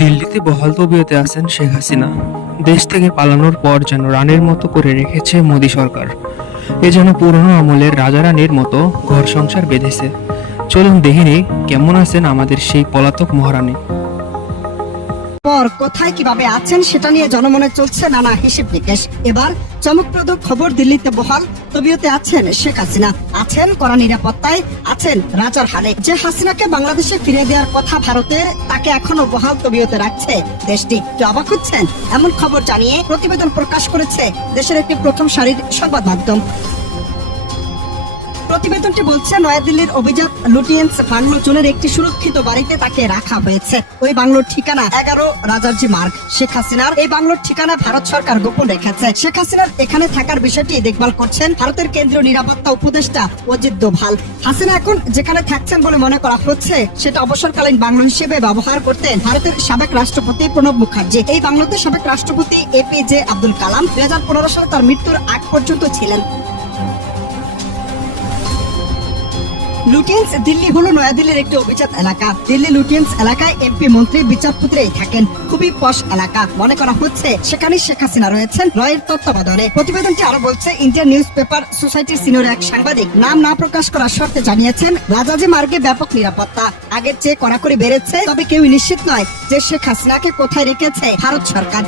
দিল্লিতে বহাল তবিয়তে আছেন শেখ হাসিনা। দেশ থেকে পালানোর পর যেন রানীর মতো করে রেখেছে মোদী সরকার। এ যেন পুরনো আমলের রাজা রানীর মতো ঘর সংসার বেঁধেছে। চলুন দেখিনি কেমন আছেন আমাদের সেই পলাতক মহারানী। পর কোথায় কিভাবে আছেন সেটা নিয়ে জনমনে চলছে নানা হিসেব নিকেশ। এবার চমকপ্রদ খবর, দিল্লিতে বহাল তবিয়তে আছেন শেখ হাসিনা, আছেন কড়া নিরাপত্তায়, আছেন রাজার হালে। যে হাসিনাকে বাংলাদেশে ফিরিয়ে দেওয়ার কথা ভারতের, তাকে এখনো বহাল তবিয়তে রাখছে দেশটি। তো অবাক হচ্ছেন এমন খবর জানিয়ে প্রতিবেদন প্রকাশ করেছে দেশের একটি প্রথম সারির সংবাদ মাধ্যম। প্রতিবেদনটি বলছে, নয়াদিল্লির অভিজাত লুটিয়েন্স বাংলো জোনের একটি সুরক্ষিত বাড়িতে তাকে রাখা হয়েছে। ওই বাংলোর ঠিকানা 11 রাজারজি মার্গ। শেখ হাসিনার এই বাংলোর ঠিকানা ভারত সরকার গোপন রেখেছে। শেখ হাসিনার এখানে থাকার বিষয়টি দেখভাল করছেন ভারতের কেন্দ্রীয় নিরাপত্তা উপদেষ্টা অজিত দোভাল। হাসিনা এখন যেখানে থাকছেন বলে মনে করা হচ্ছে সেটা অবসরকালীন বাংলো হিসেবে ব্যবহার করতেন ভারতের সাবেক রাষ্ট্রপতি প্রণব মুখার্জি। এই বাংলোতে সাবেক রাষ্ট্রপতি APJ আব্দুল কালাম 2015 সালে তার মৃত্যুর আগ পর্যন্ত ছিলেন। লুটিয়েন্স দিল্লি হলো নয়াদিল্লির একটি অভিজাত এলাকা। দিল্লি লুটিয়েন্স এলাকায় এমপি, মন্ত্রী, বিচারপতিরাই থাকেন। খুবই পশ এলাকা। মনে করা হচ্ছে সেখানে শেখ হাসিনা রয়েছেন রয়ের তত্ত্বাবধানে। প্রতিবেদনটি আরো বলছে, ইন্ডিয়ান নিউজ পেপার সোসাইটির সিনিয়র এক সাংবাদিক নাম না প্রকাশ করার শর্তে জানিয়েছেন, রাজাজি মার্গে ব্যাপক নিরাপত্তা আগের চেয়ে কড়াকড়ি বেড়েছে। তবে কেউ নিশ্চিত নয় যে শেখ হাসিনাকে কোথায় রেখেছে ভারত সরকার।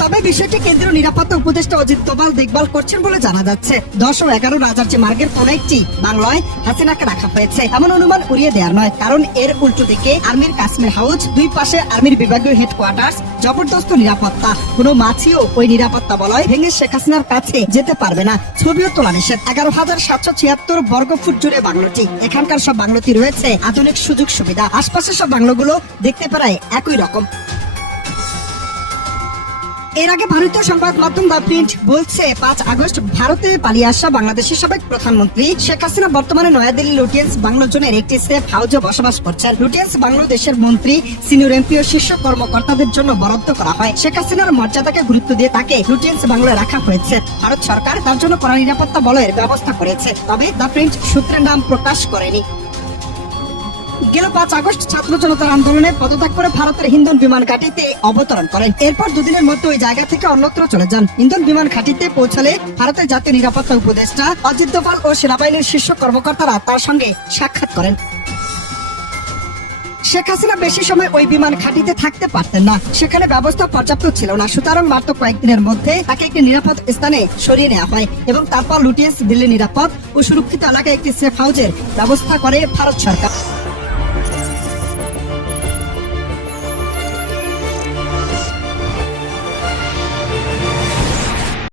তবে বিষয়টি কেন্দ্রীয় নিরাপত্তা উপদেষ্টা অজিত দোভাল দেখভাল করছেন বলে জানা যাচ্ছে। 10 ও 11 রাজারজি মার্গের কোন একটি বাংলায় হাসিনাকে রাখা হয়েছে এমন অনুমান উড়িয়ে দেওয়ার নয়, কারণ এর উল্টো দিকে আর্মির কাশ্মীর হাউস, দুই পাশে আর্মির বিভাগীয় হেডকোয়ার্টার্স, জবরদস্ত নিরাপত্তা। কোনো মাছিও ওই নিরাপত্তা বলয় ভেঙে শেখ হাসিনার কাছে যেতে পারবে না। ছবিও তোলা নিষেধ। 11,776 বর্গফুট জুড়ে বাংলোটি। এখানকার সব বাংলোটি রয়েছে আধুনিক সুযোগ সুবিধা। আশপাশের সব বাংলোগুলো দেখতে প্রায় একই রকম। এর আগে ভারতীয় সংবাদ মাধ্যম দ্য প্রিন্ট বলছে, 5 আগস্ট ভারতে পালিয়ে আসা বাংলাদেশের সাবেক প্রধানমন্ত্রী শেখ হাসিনা বর্তমানে নয়াদিল্লি লুটিয়েন্স বাংলো জোনের একটি সেফ হাউসে বসবাস করছেন। লুটিয়েন্স বাংলো দেশের মন্ত্রী, সিনিয়র এমপি ও শীর্ষ কর্মকর্তাদের জন্য বরাদ্দ করা হয়। শেখ হাসিনার মর্যাদাকে গুরুত্ব দিয়ে তাকে লুটিয়েন্স বাংলোয় রাখা হয়েছে। ভারত সরকার তার জন্য কড়া নিরাপত্তা বলয়ের ব্যবস্থা করেছে। তবে দ্য প্রিন্ট সূত্রের নাম প্রকাশ করেনি। গেল 5 আগস্ট ছাত্র জনতার আন্দোলনে পদত্যাগ করে ভারতের হিন্দন বিমান ঘাঁটিতে অবতরণ করেন। এরপর দুদিনের মধ্যে ওই জায়গা থেকে অন্যত্র চলে যান। হিন্দন বিমান ঘাঁটিতে পৌঁছালে ভারতের জাতীয় নিরাপত্তা উপদেষ্টা অজিত দোভাল ও সেনাবাহিনীর শীর্ষ কর্মকর্তারা তার সঙ্গে সাক্ষাৎ করেন। শেখ হাসিনা বেশি সময় ওই বিমান ঘাঁটিতে থাকতে পারতেন না, সেখানে ব্যবস্থা পর্যাপ্ত ছিল না। সুতরাং মাত্র কয়েকদিনের মধ্যে তাকে একটি নিরাপদ স্থানে সরিয়ে নেওয়া হয় এবং তারপর লুটিয়েন্স দিল্লি নিরাপদ ও সুরক্ষিত এলাকায় একটি সেফ হাউসের ব্যবস্থা করে ভারত সরকার।